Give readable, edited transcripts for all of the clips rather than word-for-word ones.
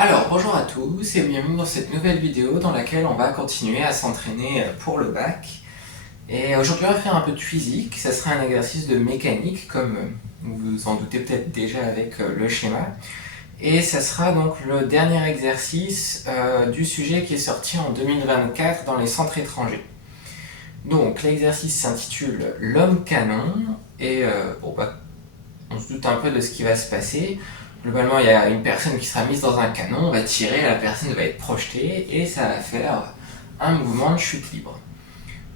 Alors, bonjour à tous et bienvenue dans cette nouvelle vidéo dans laquelle on va continuer à s'entraîner pour le bac. Et aujourd'hui, on va faire un peu de physique. Ça sera un exercice de mécanique, comme vous vous en doutez peut-être déjà avec le schéma. Et ça sera donc le dernier exercice du sujet qui est sorti en 2024 dans les centres étrangers. Donc, l'exercice s'intitule L'homme canon et on se doute un peu de ce qui va se passer. Globalement, il y a une personne qui sera mise dans un canon, on va tirer, la personne va être projetée et ça va faire un mouvement de chute libre.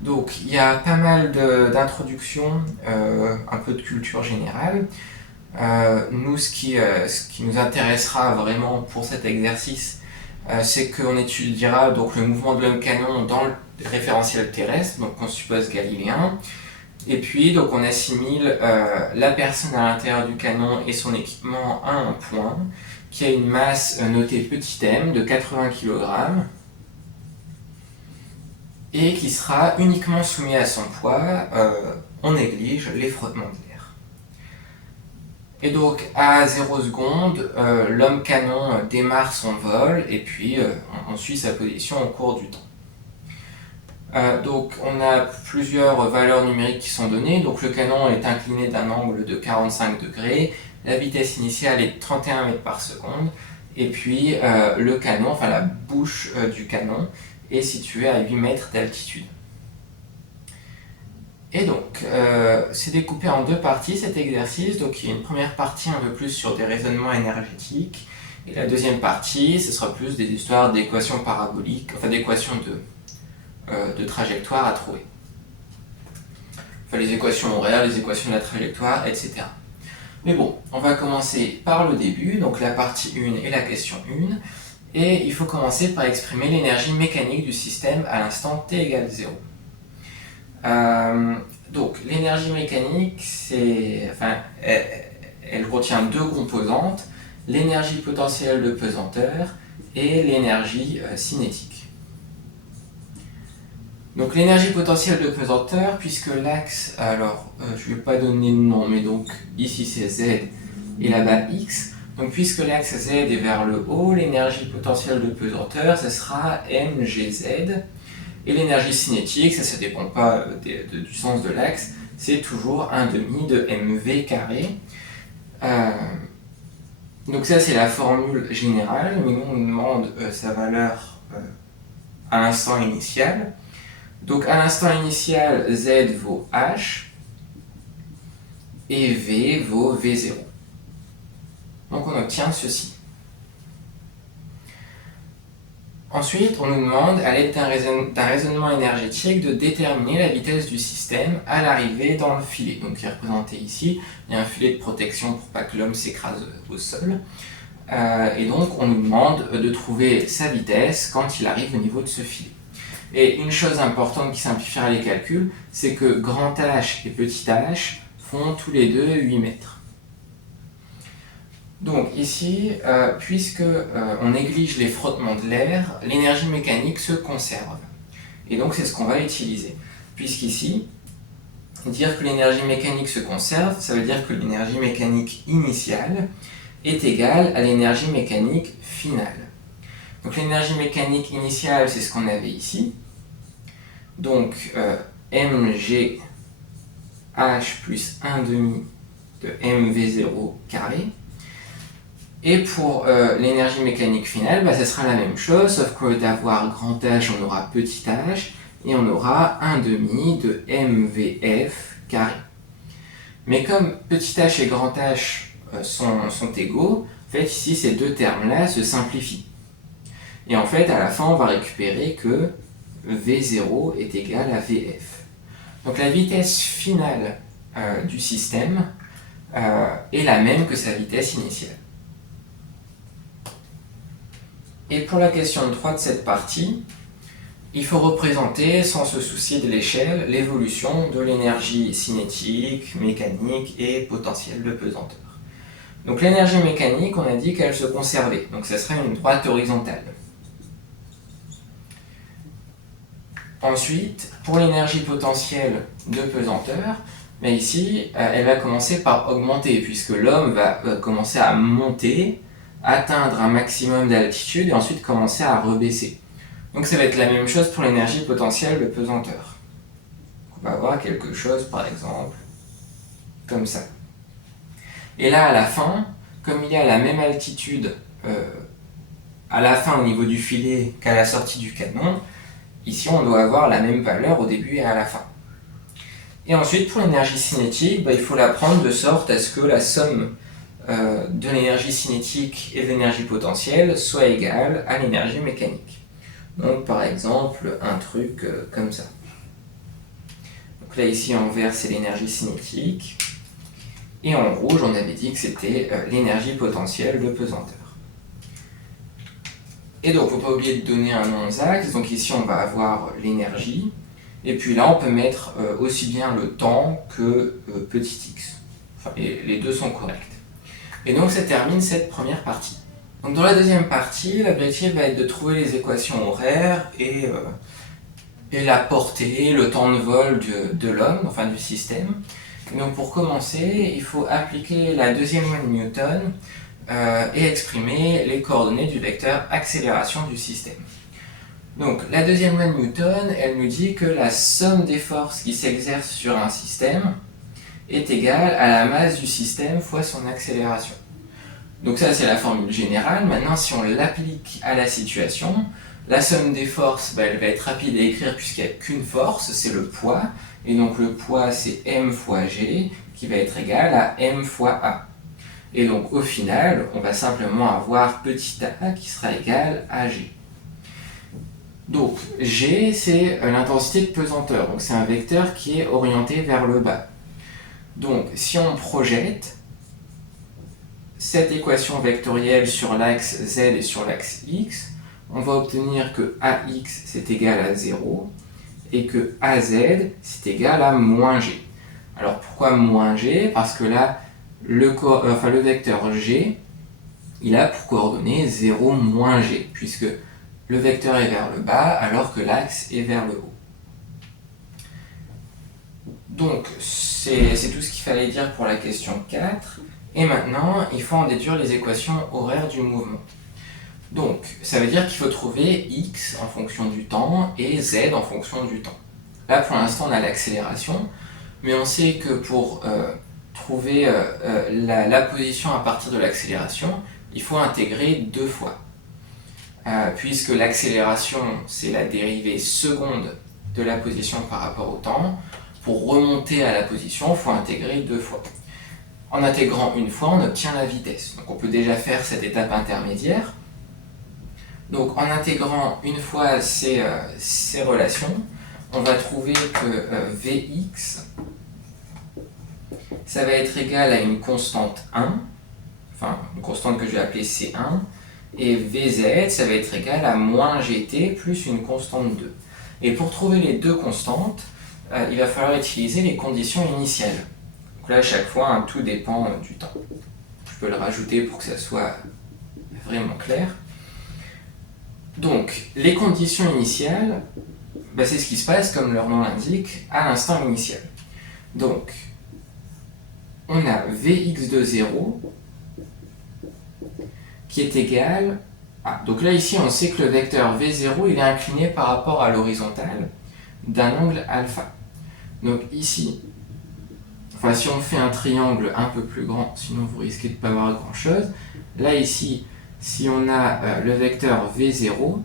Donc il y a pas mal d'introductions, un peu de culture générale. Nous, ce qui nous intéressera vraiment pour cet exercice, c'est qu'on étudiera donc le mouvement de l'homme canon dans le référentiel terrestre, donc on suppose galiléen. Et puis, donc, on assimile la personne à l'intérieur du canon et son équipement à un point qui a une masse notée petit m de 80 kg et qui sera uniquement soumis à son poids. On néglige les frottements de l'air. Et donc, à 0 secondes, l'homme canon démarre son vol et puis on suit sa position au cours du temps. Donc on a plusieurs valeurs numériques qui sont données. Donc le canon est incliné d'un angle de 45 degrés, la vitesse initiale est de 31 mètres par seconde, et puis le canon, enfin la bouche du canon, est située à 8 mètres d'altitude. Et donc, c'est découpé en deux parties cet exercice. Donc il y a une première partie un peu plus sur des raisonnements énergétiques, et la deuxième partie, ce sera plus des histoires d'équations paraboliques, enfin d'équations de trajectoire à trouver. Enfin, les équations horaires, les équations de la trajectoire, etc. Mais bon, on va commencer par le début, donc la partie 1 et la question 1. Et il faut commencer par exprimer l'énergie mécanique du système à l'instant t égale 0. Donc l'énergie mécanique, elle retient deux composantes, l'énergie potentielle de pesanteur et l'énergie cinétique. Donc l'énergie potentielle de pesanteur, puisque l'axe, alors je ne vais pas donner de nom, mais donc ici c'est Z et là-bas X. Donc puisque l'axe Z est vers le haut, l'énergie potentielle de pesanteur, ça sera mgz. Et l'énergie cinétique, ça ne dépend pas du sens de l'axe, c'est toujours 1/2 de mv carré. Donc ça c'est la formule générale, mais nous on demande sa valeur à l'instant initial. Donc à l'instant initial, Z vaut H et V vaut V0. Donc on obtient ceci. Ensuite, on nous demande, à l'aide d'un raisonnement énergétique, de déterminer la vitesse du système à l'arrivée dans le filet. Donc qui est représenté ici. Il y a un filet de protection pour pas que l'homme s'écrase au sol. Et donc on nous demande de trouver sa vitesse quand il arrive au niveau de ce filet. Et une chose importante qui simplifiera les calculs, c'est que grand H et petit h font tous les deux 8 mètres. Donc ici, puisque on néglige les frottements de l'air, l'énergie mécanique se conserve. Et donc c'est ce qu'on va utiliser. Puisqu'ici, dire que l'énergie mécanique se conserve, ça veut dire que l'énergie mécanique initiale est égale à l'énergie mécanique finale. Donc l'énergie mécanique initiale, c'est ce qu'on avait ici. Donc mgh plus 1/2 de mv0 carré. Et pour l'énergie mécanique finale, ça sera la même chose, sauf qu'au lieu d'avoir grand H, on aura petit h, et on aura 1/2 de mvf carré. Mais comme petit h et grand H sont égaux, en fait ici ces deux termes-là se simplifient. Et en fait, à la fin, on va récupérer que V0 est égal à Vf. Donc la vitesse finale du système est la même que sa vitesse initiale. Et pour la question 3 de cette partie, il faut représenter, sans se soucier de l'échelle, l'évolution de l'énergie cinétique, mécanique et potentielle de pesanteur. Donc l'énergie mécanique, on a dit qu'elle se conservait, donc ça serait une droite horizontale. Ensuite, pour l'énergie potentielle de pesanteur, ici, elle va commencer par augmenter, puisque l'homme va commencer à monter atteindre un maximum d'altitude et ensuite commencer à rebaisser. Donc ça va être la même chose pour l'énergie potentielle de pesanteur. On va avoir quelque chose par exemple comme ça. Et là à la fin, comme il y a la même altitude à la fin au niveau du filet qu'à la sortie du canon, ici on doit avoir la même valeur au début et à la fin. Et ensuite pour l'énergie cinétique, il faut la prendre de sorte à ce que la somme de l'énergie cinétique et de l'énergie potentielle soit égale à l'énergie mécanique. Donc par exemple un truc comme ça. Donc là ici en vert c'est l'énergie cinétique et en rouge on avait dit que c'était l'énergie potentielle de pesanteur. Et donc il ne faut pas oublier de donner un nom aux axes, donc ici on va avoir l'énergie et puis là on peut mettre aussi bien le temps que petit x. Enfin, les deux sont corrects. Et donc ça termine cette première partie. Donc dans la deuxième partie, l'objectif va être de trouver les équations horaires et la portée, le temps de vol de l'homme, enfin du système. Et donc pour commencer, il faut appliquer la deuxième loi de Newton et exprimer les coordonnées du vecteur accélération du système. Donc la deuxième loi de Newton, elle nous dit que la somme des forces qui s'exercent sur un système est égale à la masse du système fois son accélération. Donc ça c'est la formule générale. Maintenant si on l'applique à la situation, la somme des forces elle va être rapide à écrire puisqu'il n'y a qu'une force, c'est le poids. Et donc le poids c'est m fois g qui va être égal à m fois a. Et donc au final on va simplement avoir petit a qui sera égal à g. Donc g c'est l'intensité de pesanteur, donc c'est un vecteur qui est orienté vers le bas. Donc si on projette cette équation vectorielle sur l'axe z et sur l'axe x, on va obtenir que ax c'est égal à 0 et que az c'est égal à moins g. Alors pourquoi moins g? Parce que là, le vecteur g, il a pour coordonnée 0 moins g, puisque le vecteur est vers le bas alors que l'axe est vers le haut. Donc c'est tout ce qu'il fallait dire pour la question 4. Et maintenant, il faut en déduire les équations horaires du mouvement. Donc, ça veut dire qu'il faut trouver x en fonction du temps et z en fonction du temps. Là, pour l'instant, on a l'accélération, mais on sait que pour trouver la position à partir de l'accélération, il faut intégrer deux fois. Puisque l'accélération, c'est la dérivée seconde de la position par rapport au temps, pour remonter à la position, il faut intégrer deux fois. En intégrant une fois, on obtient la vitesse. Donc on peut déjà faire cette étape intermédiaire. Donc en intégrant une fois ces relations, on va trouver que Vx, ça va être égal à une constante 1, enfin une constante que je vais appeler C1, et Vz, ça va être égal à moins Gt plus une constante 2. Et pour trouver les deux constantes, il va falloir utiliser les conditions initiales. Donc là, à chaque fois, tout dépend du temps. Je peux le rajouter pour que ça soit vraiment clair. Donc, les conditions initiales, c'est ce qui se passe, comme leur nom l'indique, à l'instant initial. Donc, on a Vx de 0 qui est égal à... Donc là, ici, on sait que le vecteur V0, il est incliné par rapport à l'horizontale d'un angle alpha. Donc ici, si on fait un triangle un peu plus grand, sinon vous risquez de ne pas voir grand chose. Là ici, si on a le vecteur V0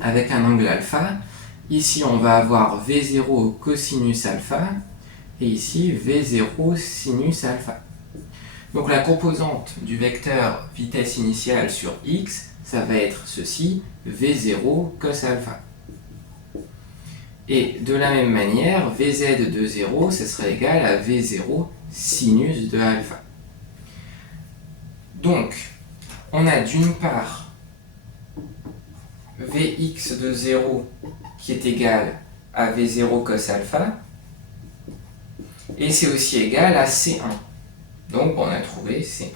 avec un angle alpha, ici on va avoir V0 cosinus alpha et ici V0 sinus alpha. Donc la composante du vecteur vitesse initiale sur x, ça va être ceci, V0 cos alpha. Et de la même manière, Vz de 0, ce serait égal à V0 sinus de alpha. Donc, on a d'une part Vx de 0 qui est égal à V0 cos alpha, et c'est aussi égal à C1. Donc, on a trouvé C1.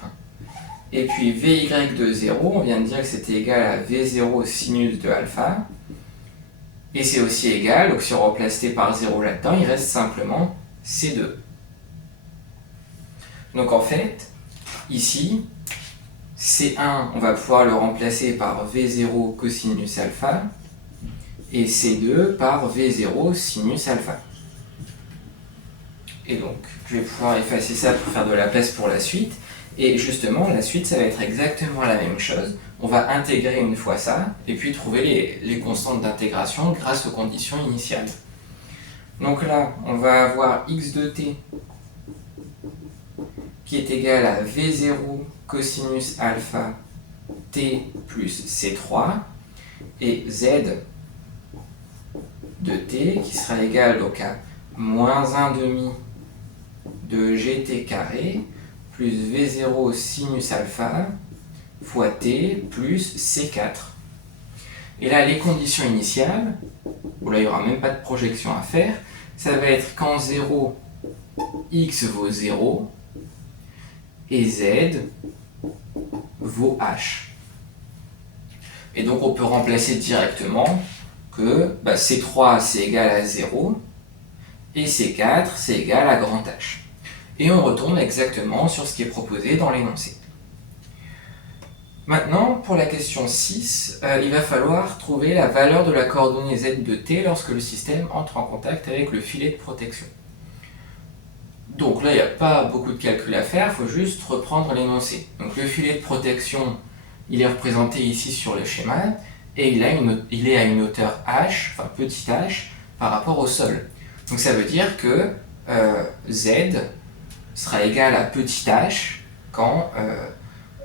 Et puis Vy de 0, on vient de dire que c'était égal à V0 sinus de alpha, et c'est aussi égal, donc si on remplace t par 0 là-dedans, il reste simplement C2. Donc en fait, ici, C1, on va pouvoir le remplacer par V0 cosinus alpha, et C2 par V0 sinus alpha. Et donc, je vais pouvoir effacer ça pour faire de la place pour la suite. Et justement, la suite, ça va être exactement la même chose. On va intégrer une fois ça, et puis trouver les constantes d'intégration grâce aux conditions initiales. Donc là, on va avoir x de t qui est égal à V0 cosinus alpha t plus C3, et z de t qui sera égal donc à moins 1,5 de gt carré plus V0 sinus alpha fois t plus C4. Et là, les conditions initiales, où là il n'y aura même pas de projection à faire, ça va être quand 0, x vaut 0, et z vaut h. Et donc on peut remplacer directement que C3 c'est égal à 0, et C4 c'est égal à grand H. Et on retourne exactement sur ce qui est proposé dans l'énoncé. Maintenant, pour la question 6, il va falloir trouver la valeur de la coordonnée z de t lorsque le système entre en contact avec le filet de protection. Donc là, il n'y a pas beaucoup de calculs à faire, il faut juste reprendre l'énoncé. Donc le filet de protection, il est représenté ici sur le schéma, et il est à une hauteur h, enfin petit h, par rapport au sol. Donc ça veut dire que z sera égal à petit h quand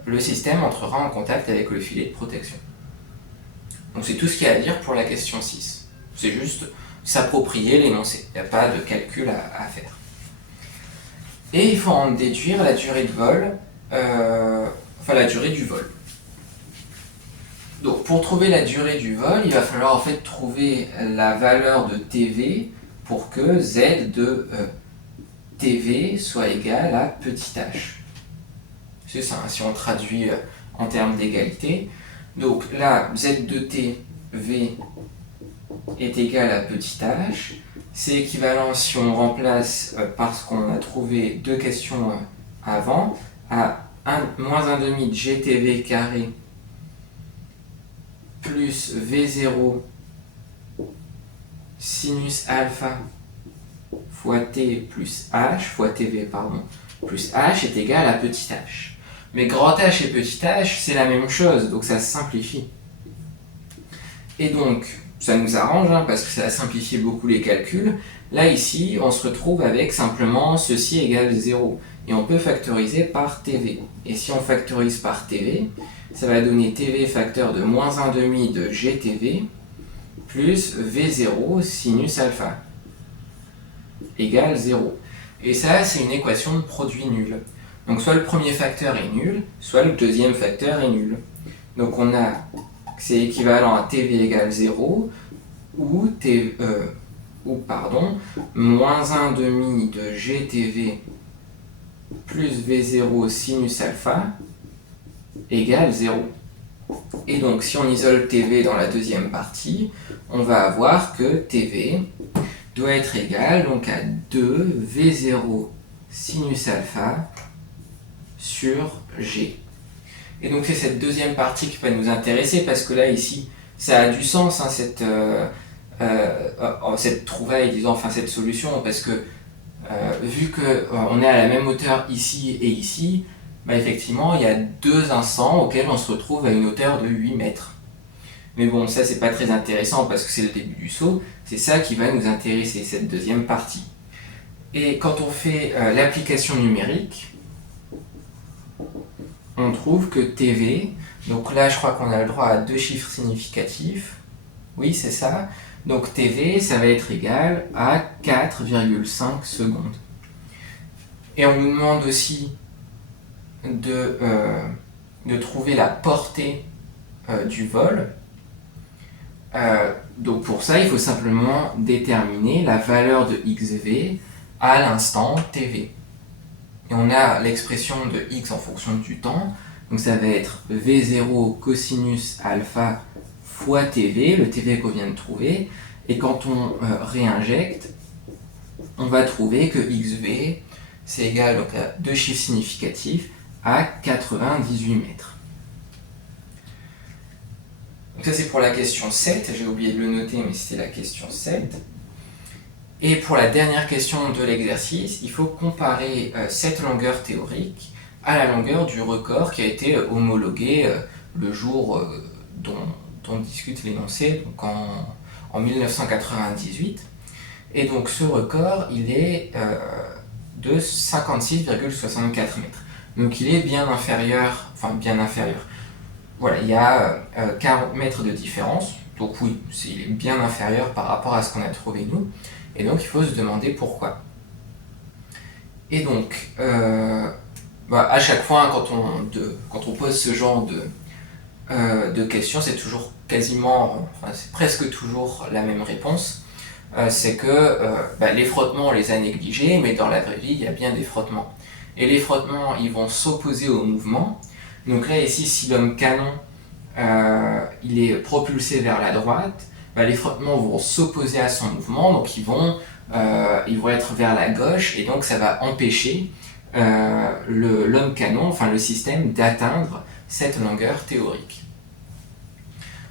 le système entrera en contact avec le filet de protection. Donc c'est tout ce qu'il y a à dire pour la question 6. C'est juste s'approprier l'énoncé, il n'y a pas de calcul à faire. Et il faut en déduire la durée de vol, la durée du vol. Donc pour trouver la durée du vol, il va falloir en fait trouver la valeur de TV pour que z de TV soit égal à petit h. C'est ça, si on traduit en termes d'égalité. Donc là, z de TV est égal à petit h. C'est équivalent, si on remplace, parce qu'on a trouvé deux questions avant, à moins 1,5 de GTV carré plus V0 sinus alpha fois T plus H, fois TV, pardon, plus H est égal à petit h. Mais grand H et petit h, c'est la même chose, donc ça se simplifie. Et donc, ça nous arrange, parce que ça a simplifié beaucoup les calculs. Là, ici, on se retrouve avec simplement ceci égale 0. Et on peut factoriser par TV. Et si on factorise par TV, ça va donner TV facteur de moins 1,5 de GTV plus V0 sinus alpha égale 0. Et ça, c'est une équation de produit nul. Donc soit le premier facteur est nul, soit le deuxième facteur est nul. Donc on a que c'est équivalent à TV égale 0 ou moins 1,5 de GTV plus V0 sinus alpha égale 0. Et donc si on isole TV dans la deuxième partie, on va avoir que TV doit être égal donc à 2 V0 sinus alpha sur G. Et donc c'est cette deuxième partie qui va nous intéresser parce que là ici ça a du sens cette trouvaille, disons, enfin cette solution, parce que vu qu'on est à la même hauteur ici et ici, effectivement il y a deux instants auxquels on se retrouve à une hauteur de 8 mètres. Mais bon, ça c'est pas très intéressant parce que c'est le début du saut, c'est ça qui va nous intéresser, cette deuxième partie. Et quand on fait l'application numérique, on trouve que TV, donc là je crois qu'on a le droit à deux chiffres significatifs, oui c'est ça, donc TV ça va être égal à 4,5 secondes. Et on nous demande aussi de trouver la portée du vol. Donc pour ça il faut simplement déterminer la valeur de XV à l'instant TV. Et on a l'expression de x en fonction du temps, donc ça va être V0 cosinus alpha fois TV, le TV qu'on vient de trouver, et quand on réinjecte, on va trouver que XV c'est égal donc à deux chiffres significatifs à 98 mètres. Donc ça c'est pour la question 7, j'ai oublié de le noter mais c'était la question 7. Et pour la dernière question de l'exercice, il faut comparer cette longueur théorique à la longueur du record qui a été homologué le jour dont discute l'énoncé, donc en 1998. Et donc ce record, il est de 56,64 mètres. Donc il est bien inférieur, voilà, il y a 40 mètres de différence, donc oui, il est bien inférieur par rapport à ce qu'on a trouvé nous, et donc il faut se demander pourquoi. Et donc, à chaque fois, quand on pose ce genre de questions, c'est toujours c'est presque toujours la même réponse. C'est que les frottements, on les a négligés, mais dans la vraie vie, il y a bien des frottements. Et les frottements, ils vont s'opposer au mouvement. Donc là, ici, si l'homme canon, il est propulsé vers la droite, les frottements vont s'opposer à son mouvement, donc ils vont être vers la gauche, et donc ça va empêcher l'homme canon, le système, d'atteindre cette longueur théorique.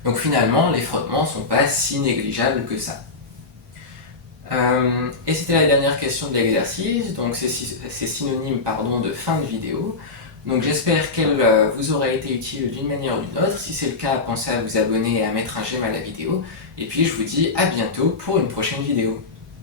Donc finalement, les frottements ne sont pas si négligeables que ça. Et c'était la dernière question de l'exercice, donc c'est synonyme de fin de vidéo. Donc j'espère qu'elle vous aura été utile d'une manière ou d'une autre. Si c'est le cas, pensez à vous abonner et à mettre un j'aime à la vidéo. Et puis je vous dis à bientôt pour une prochaine vidéo.